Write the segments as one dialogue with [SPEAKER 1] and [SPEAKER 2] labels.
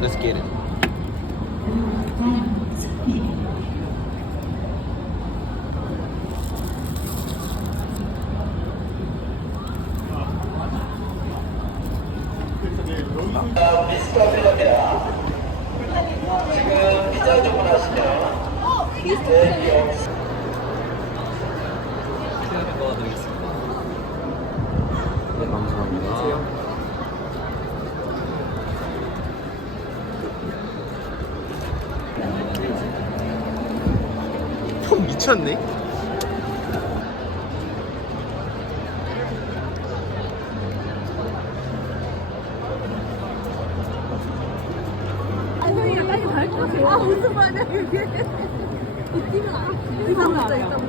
[SPEAKER 1] Let's get it.
[SPEAKER 2] 피아를 넣어드리겠습니다. 네, 감사합니다.
[SPEAKER 1] 형 미쳤네?
[SPEAKER 3] 对，这。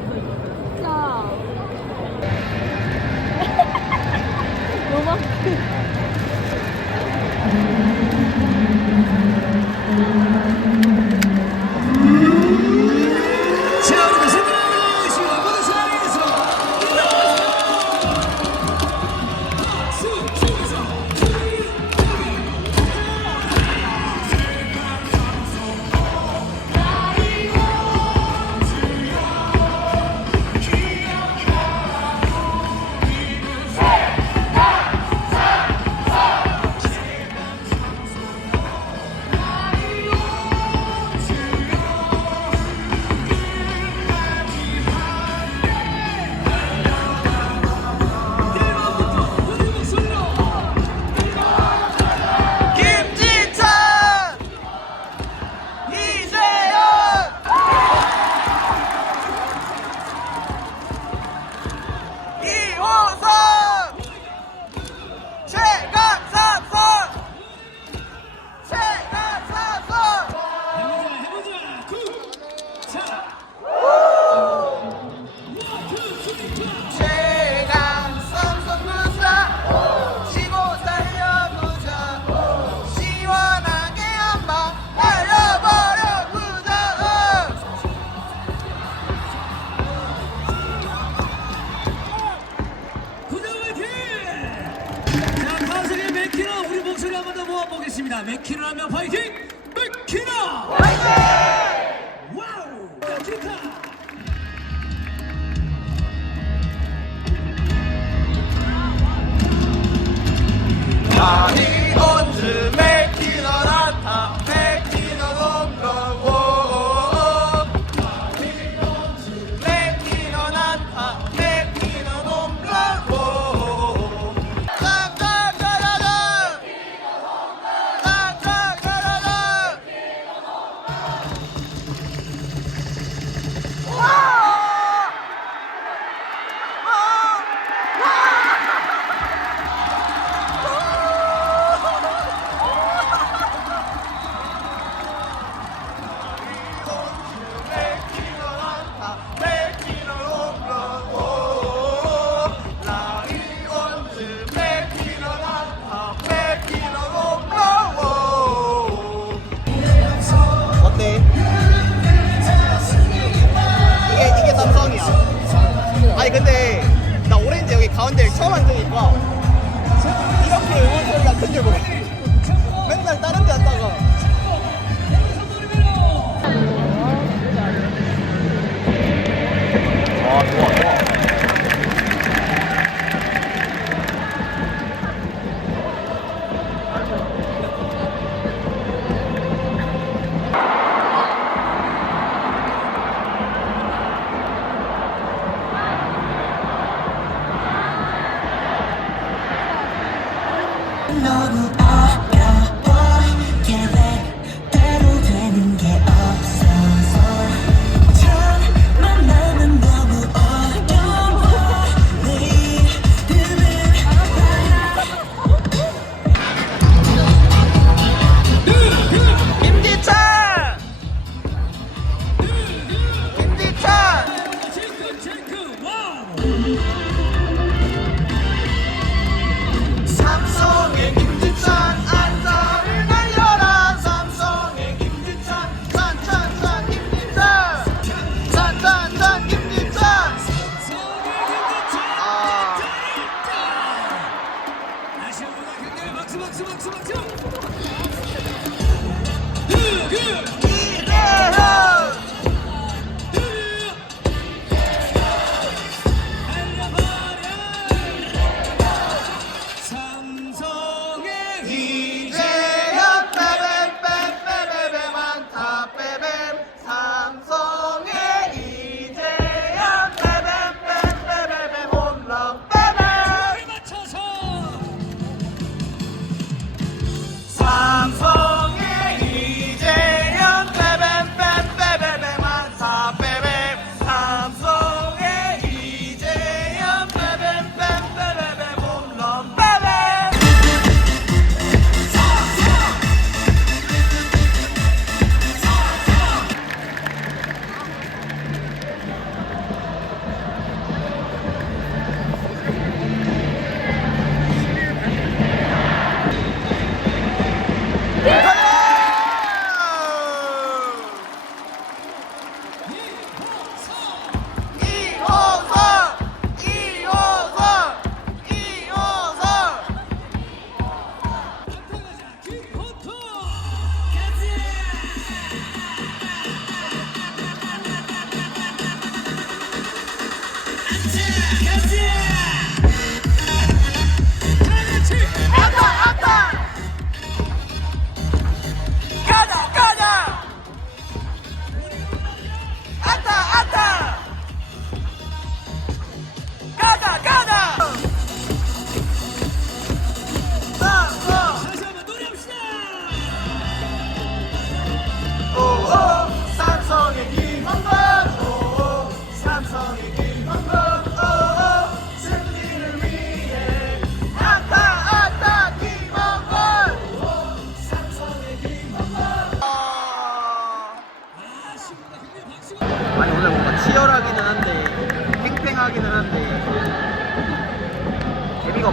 [SPEAKER 4] Amen.
[SPEAKER 5] 真劲不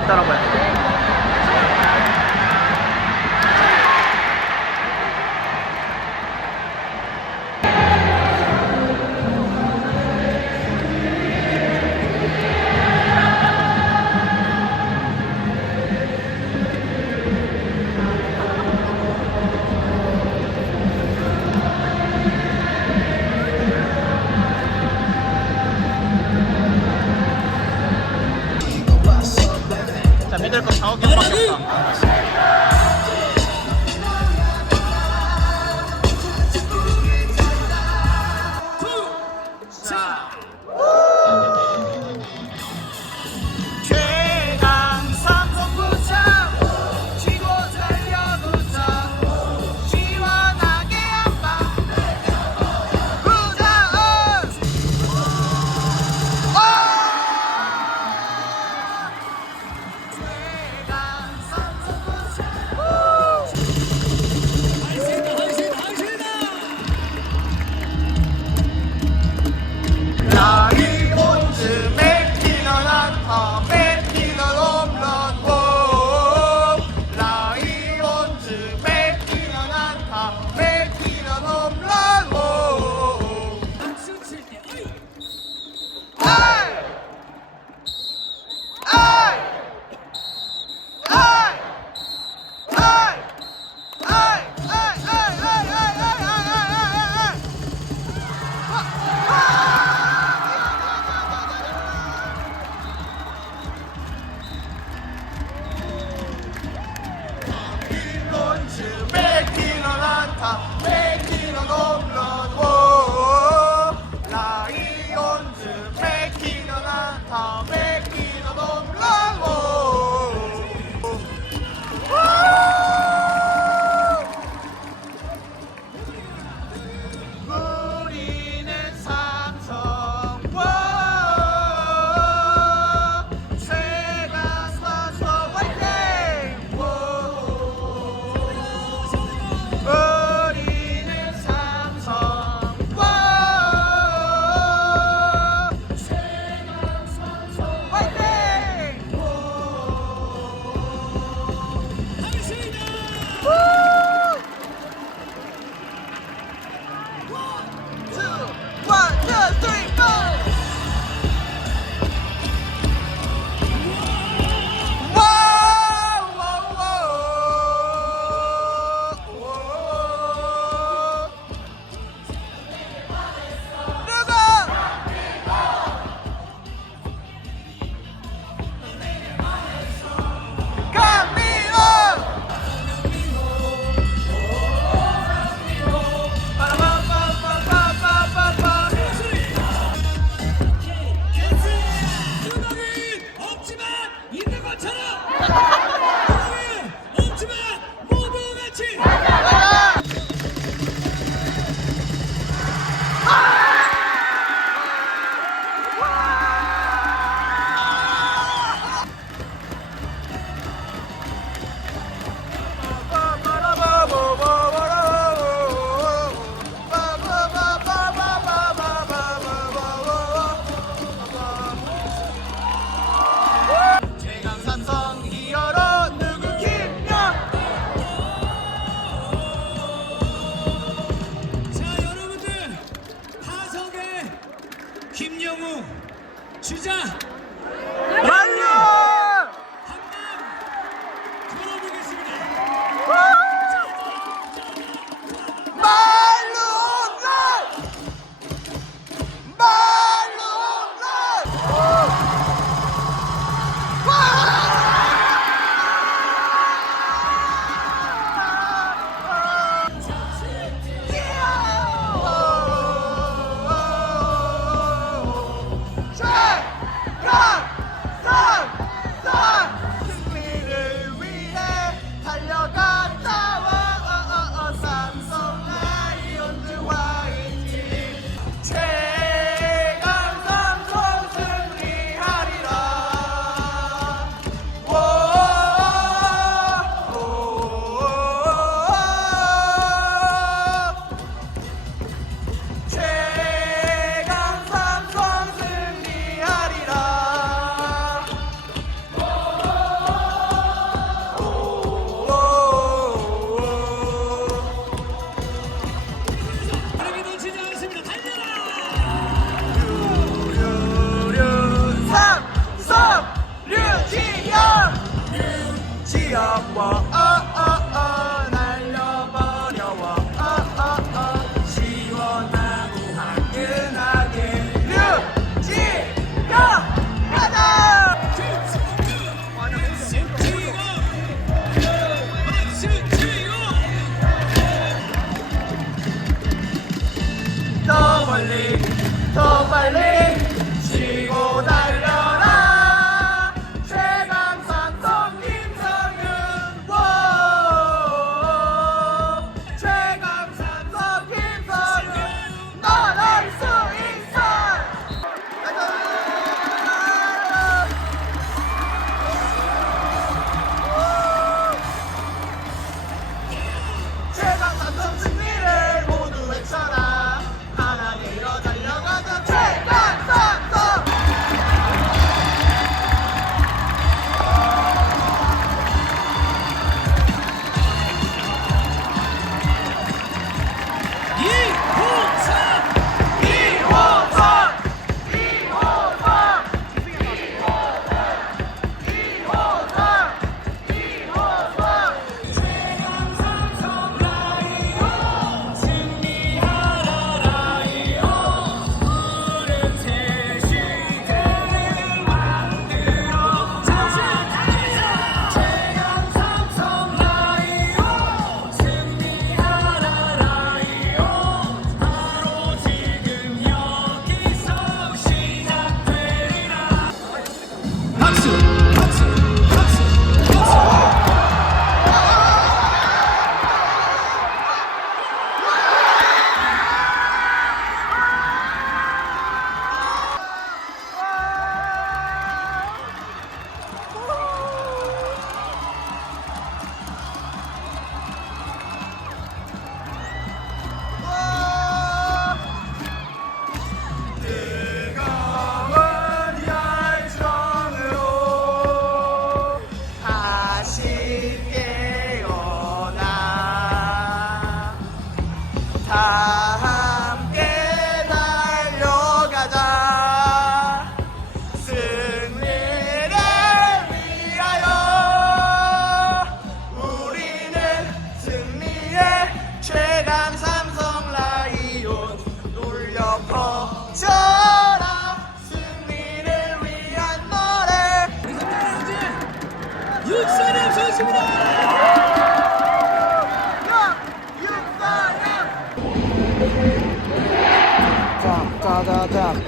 [SPEAKER 5] দাঁড়াবো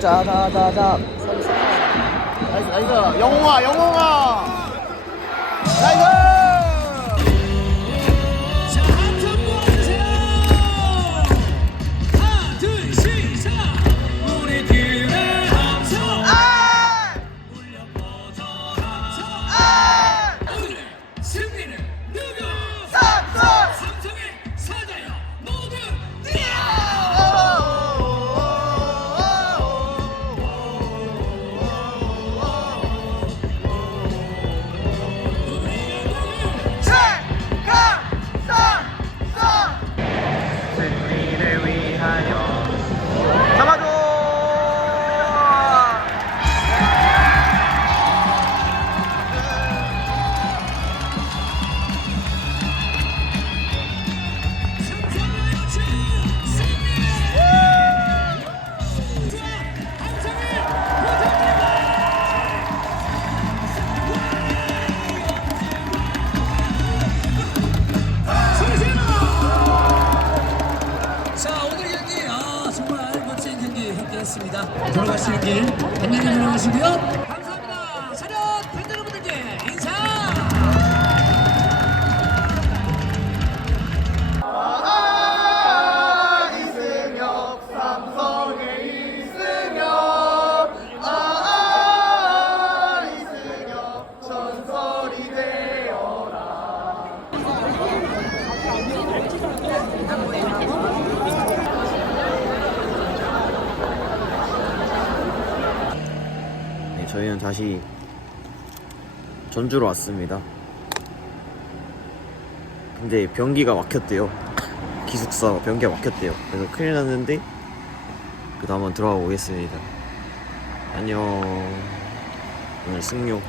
[SPEAKER 5] 짜자자자. 나이스 나이스. 영웅아 영웅아. 나이스
[SPEAKER 1] 다시 전주로 왔습니다. 근데 변기가 막혔대요. 기숙사 변기가 막혔대요. 그래서 큰일 났는데 그 다음 한번 들어가 보겠습니다. 안녕. 오늘 승료.